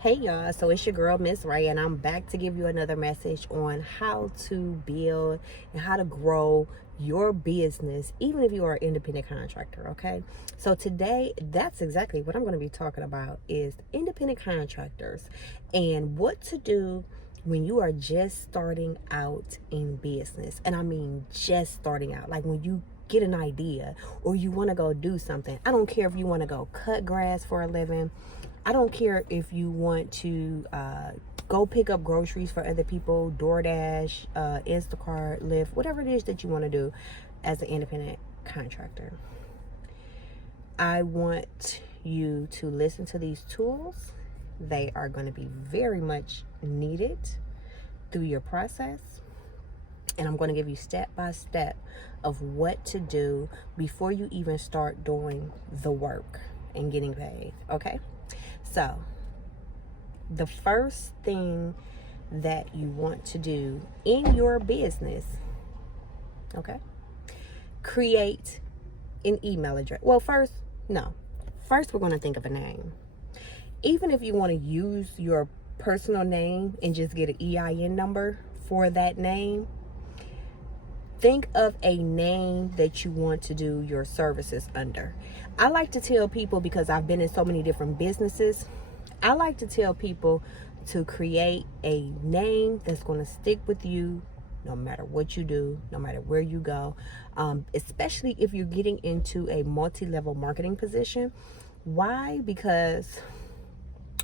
Hey y'all, so it's your girl Miss Ray, and I'm back to give you another message on how to build and how to grow your business, even if you are an independent contractor. Okay, so today that's exactly what I'm going to be talking about is independent contractors and what to do when you are just starting out in business. And I mean just starting out, like when you get an idea or you want to go do something. I don't care if you want to go cut grass for a living. I don't care if you want to go pick up groceries for other people, DoorDash, Instacart, Lyft, whatever it is that you want to do as an independent contractor. I want you to listen to these tools. They are going to be very much needed through your process. And I'm going to give you step by step of what to do before you even start doing the work and getting paid. Okay? So, the first thing that you want to do in your business, okay, create an email address. Well, first we're going to think of a name. Even if you want to use your personal name and just get an EIN number for that name, think of a name that you want to do your services under. I like to tell people, because I've been in so many different businesses, I like to tell people to create a name that's going to stick with you no matter what you do, no matter where you go, especially if you're getting into a multi-level marketing position. Why?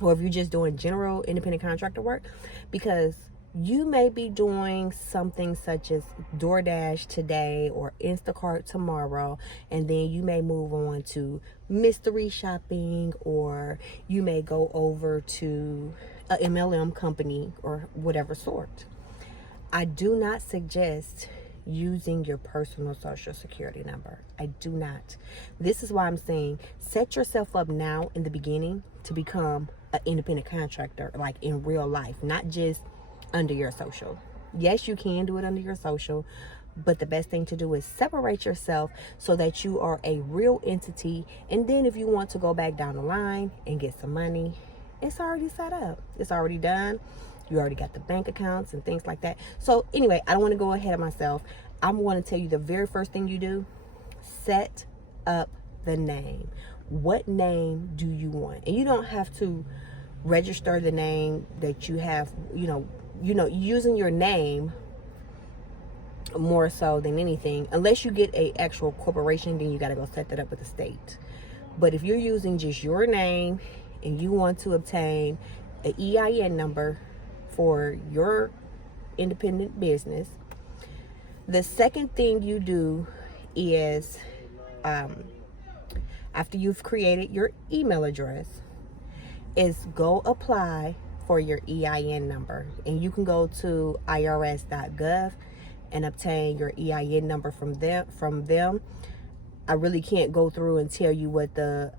Or if you're just doing general independent contractor work, because you may be doing something such as DoorDash today or Instacart tomorrow, and then you may move on to mystery shopping, or you may go over to a MLM company or whatever sort. I do not suggest using your personal social security number. I do not. This is why I'm saying set yourself up now in the beginning to become an independent contractor, like in real life, not just under your social. Yes, you can do it under your social, but the best thing to do is separate yourself so that you are a real entity. And then if you want to go back down the line and get some money, it's already set up. It's already done. You already got the bank accounts and things like that. So anyway, I don't want to go ahead of myself. I'm going to tell you the very first thing you do: set up the name. What name do you want? And you don't have to register the name that you have, using your name more so than anything. Unless you get a actual corporation, then you got to go set that up with the state. But if you're using just your name and you want to obtain an EIN number for your independent business, the second thing you do is, after you've created your email address, is go apply for your EIN number. And you can go to irs.gov and obtain your EIN number from them. I really can't go through and tell you what the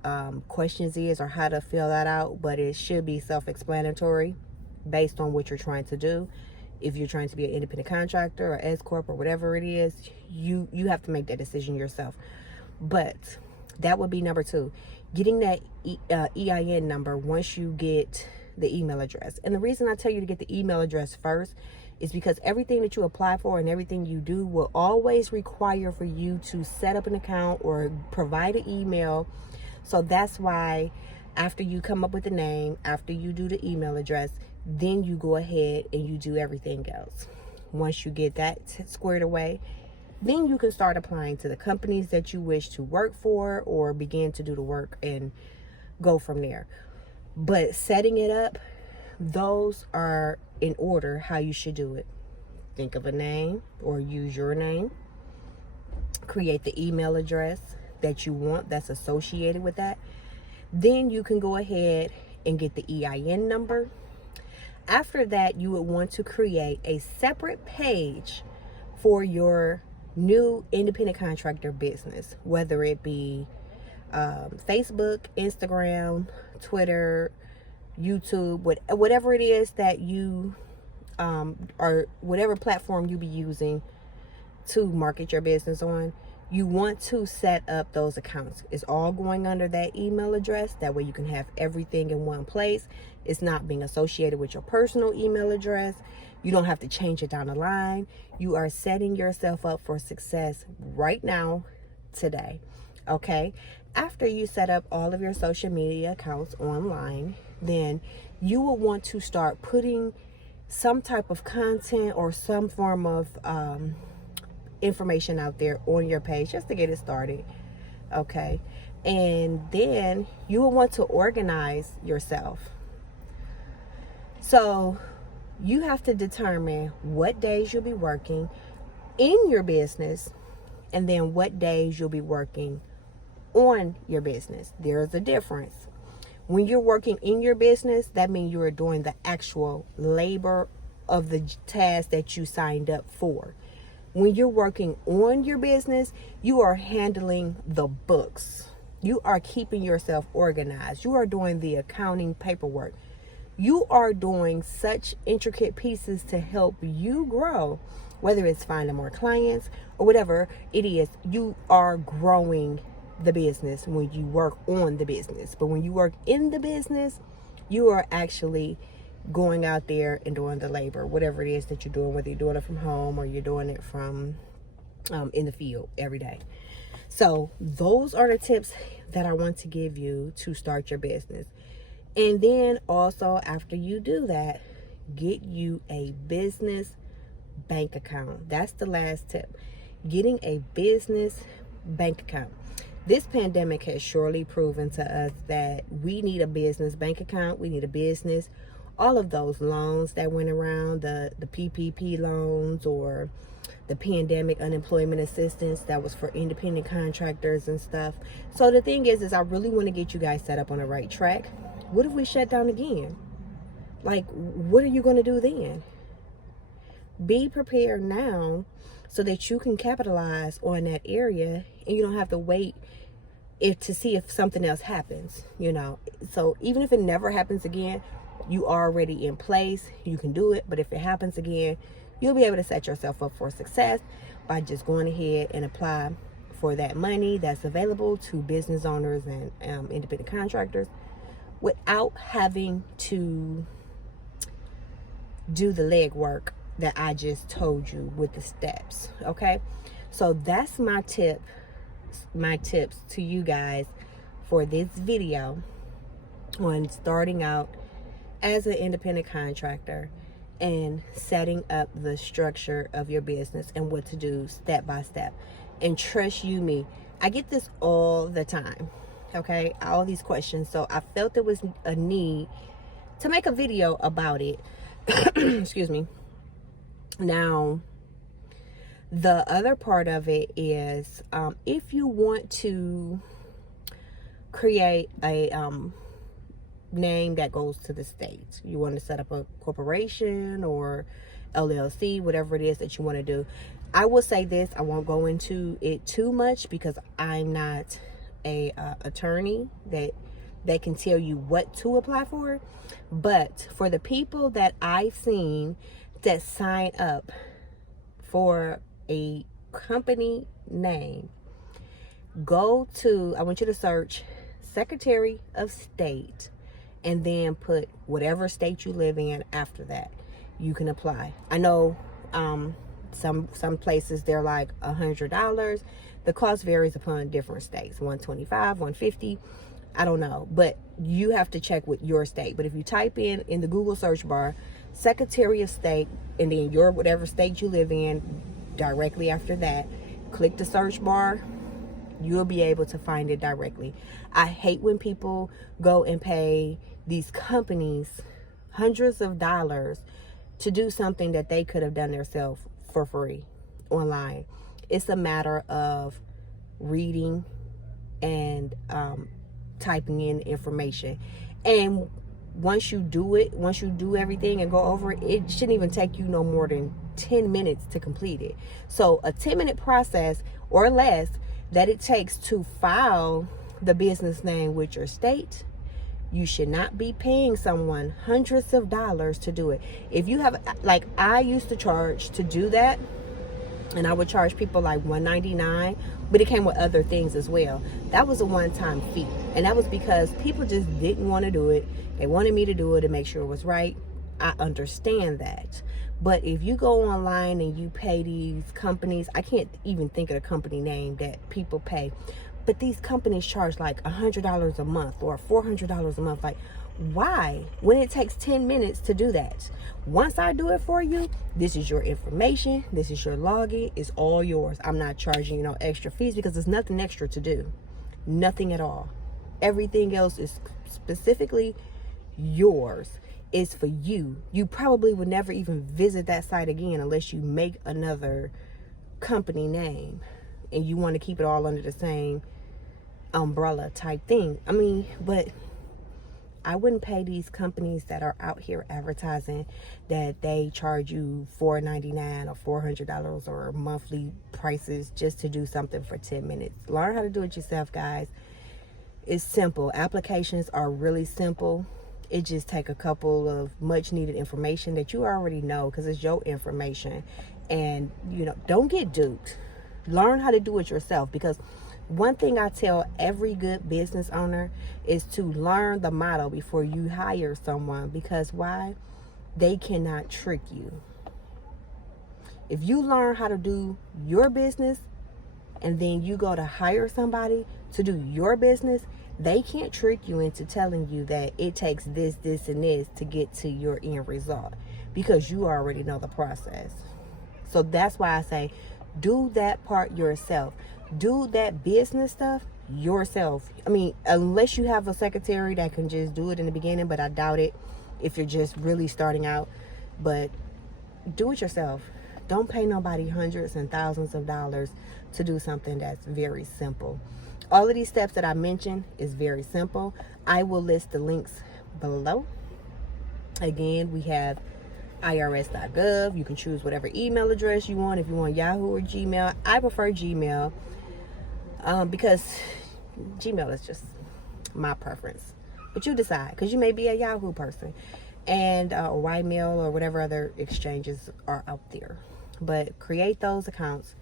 questions is or how to fill that out, but it should be self-explanatory based on what you're trying to do. If you're trying to be an independent contractor or S Corp or whatever it is, you have to make that decision yourself. But that would be number 2, getting that EIN number once you get the email address. And the reason I tell you to get the email address first is because everything that you apply for and everything you do will always require for you to set up an account or provide an email. So that's why after you come up with the name, after you do the email address, then you go ahead and you do everything else. Once you get that squared away, then you can start applying to the companies that you wish to work for or begin to do the work and go from there. But setting it up, those are in order how you should do it. Think of a name or use your name. Create the email address that you want that's associated with that. Then you can go ahead and get the EIN number. After that, you would want to create a separate page for your new independent contractor business, whether it be Facebook, Instagram, Twitter, YouTube, whatever it is that you or whatever platform you be using to market your business on. you want to set up those accounts. It's all going under that email address. That way you can have everything in one place. It's not being associated with your personal email address. You don't have to change it down the line. You are setting yourself up for success right now, today. Okay? After you set up all of your social media accounts online, then you will want to start putting some type of content or some form of information out there on your page just to get it started. Okay? And then you will want to organize yourself. So you have to determine what days you'll be working in your business and then what days you'll be working on your business. There's a difference. When you're working in your business, that means you are doing the actual labor of the task that you signed up for. When you're working on your business, you are handling the books. You are keeping yourself organized. You are doing the accounting paperwork. You are doing such intricate pieces to help you grow, whether it's finding more clients or whatever it is. You are growing the business when you work on the business. But when you work in the business, you are actually going out there and doing the labor, whatever it is that you're doing, whether you're doing it from home or you're doing it from in the field every day. So those are the tips that I want to give you to start your business. And then also, after you do that, get you a business bank account. That's the last tip. Getting a business bank account. This pandemic has surely proven to us that we need a business bank account. We need a business. All of those loans that went around, the PPP loans or the pandemic unemployment assistance that was for independent contractors and stuff. So the thing is I really want to get you guys set up on the right track. What if we shut down again? Like, what are you going to do then? Be prepared now so that you can capitalize on that area and you don't have to wait to see if something else happens, you know. So even if it never happens again, you are already in place. You can do it. But if it happens again, you'll be able to set yourself up for success by just going ahead and apply for that money that's available to business owners and independent contractors without having to do the legwork that I just told you with the steps. Okay, so that's my tips to you guys for this video on starting out as an independent contractor and setting up the structure of your business and what to do step by step. And trust you me, I get this all the time. Okay, all these questions. So I felt there was a need to make a video about it. Excuse me. Now, the other part of it is if you want to create a name that goes to the state, you want to set up a corporation or LLC, whatever it is that you want to do. I will say this, I won't go into it too much because I'm not a attorney that can tell you what to apply for. But for the people that I've seen that sign up for a company name, I want you to search Secretary of State and then put whatever state you live in after that. You can apply. I know some places they're like $100. The cost varies upon different states, $125, $150, I don't know. But you have to check with your state. But if you type in the Google search bar, Secretary of State, and then your whatever state you live in, directly after that, click the search bar, you'll be able to find it directly. I hate when people go and pay these companies hundreds of dollars to do something that they could have done themselves for free online. It's a matter of reading and typing in information. And once you do everything and go over it, it shouldn't even take you no more than 10 minutes to complete it. So a 10-minute process or less that it takes to file the business name with your state, you should not be paying someone hundreds of dollars to do it. If you have, like I used to charge to do that, and I would charge people like $199 but it came with other things as well. That was a one-time fee, and that was because people just didn't want to do it. They wanted me to do it to make sure it was right. I understand that. But if you go online and you pay these companies, I can't even think of the company name that people pay, but these companies charge like $100 a month or $400 a month. Like, why? When it takes 10 minutes to do that. Once I do it for you, this is your information, this is your login, it's all yours. I'm not charging you no extra fees because there's nothing extra to do. Nothing at all. Everything else is specifically yours. Is for you. You probably would never even visit that site again unless you make another company name and you want to keep it all under the same umbrella type thing. I mean, but I wouldn't pay these companies that are out here advertising that they charge you $4.99 or $400 or monthly prices just to do something for 10 minutes. Learn how to do it yourself, guys. It's simple. Applications are really simple. It just take a couple of much needed information that you already know because it's your information. And, you know, don't get duped. Learn how to do it yourself, because one thing I tell every good business owner is to learn the model before you hire someone, because why? They cannot trick you. If you learn how to do your business and then you go to hire somebody to do your business, they can't trick you into telling you that it takes this, this, and this to get to your end result, because you already know the process. So that's why I say, do that part yourself. Do that business stuff yourself. I mean, unless you have a secretary that can just do it in the beginning, but I doubt it if you're just really starting out. But do it yourself. Don't pay nobody hundreds and thousands of dollars to do something that's very simple. All of these steps that I mentioned is very simple. I will list the links below. Again, we have irs.gov. You can choose whatever email address you want. If you want Yahoo or Gmail, I prefer Gmail because Gmail is just my preference. But you decide, because you may be a Yahoo person, and or Ymail or whatever other exchanges are out there. But create those accounts.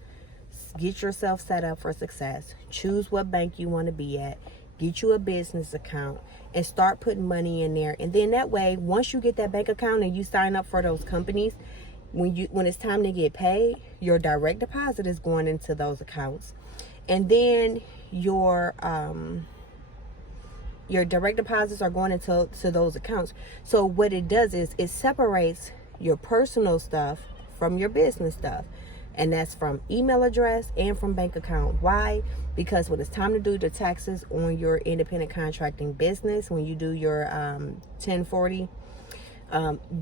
Get yourself set up for success. Choose what bank you want to be at. Get you a business account and start putting money in there. And then that way, once you get that bank account and you sign up for those companies, when it's time to get paid, your direct deposit is going into those accounts. And then your direct deposits are going into those accounts. So what it does is it separates your personal stuff from your business stuff. And that's from email address and from bank account. Why? Because when it's time to do the taxes on your independent contracting business, when you do your 1040,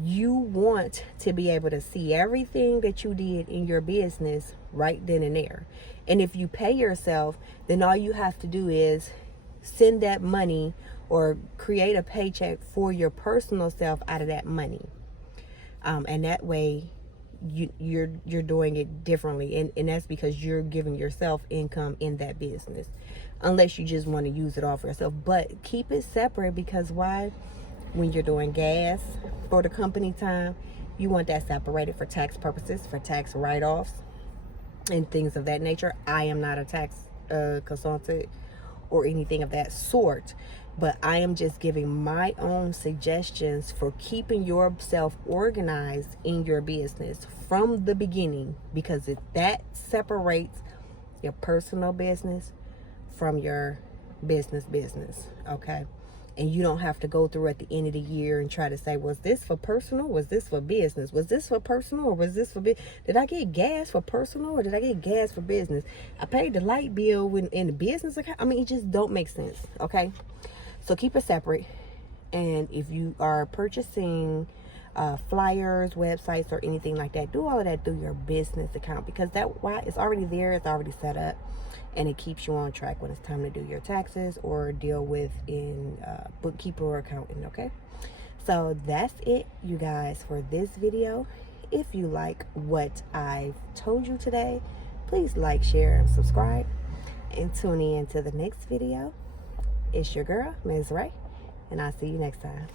you want to be able to see everything that you did in your business right then and there. And if you pay yourself, then all you have to do is send that money or create a paycheck for your personal self out of that money. And that way, you're doing it differently, and that's because you're giving yourself income in that business, unless you just want to use it all for yourself. But keep it separate, because why? When you're doing gas for the company time, you want that separated for tax purposes, for tax write-offs and things of that nature. I am not a tax consultant or anything of that sort, but I am just giving my own suggestions for keeping yourself organized in your business from the beginning, because that separates your personal business from your business, okay? And you don't have to go through at the end of the year and try to say, was this for personal? Was this for business? Was this for personal, or was this for business? Did I get gas for personal, or did I get gas for business? I paid the light bill in the business account. I mean, it just don't make sense, okay? So keep it separate. And if you are purchasing flyers, websites, or anything like that, do all of that through your business account, because it's already there, it's already set up, and it keeps you on track when it's time to do your taxes or deal with in bookkeeper or accountant, okay? So that's it, you guys, for this video. If you like what I've told you today, please like, share, and subscribe, and tune in to the next video. It's your girl, Ms. Ray, and I'll see you next time.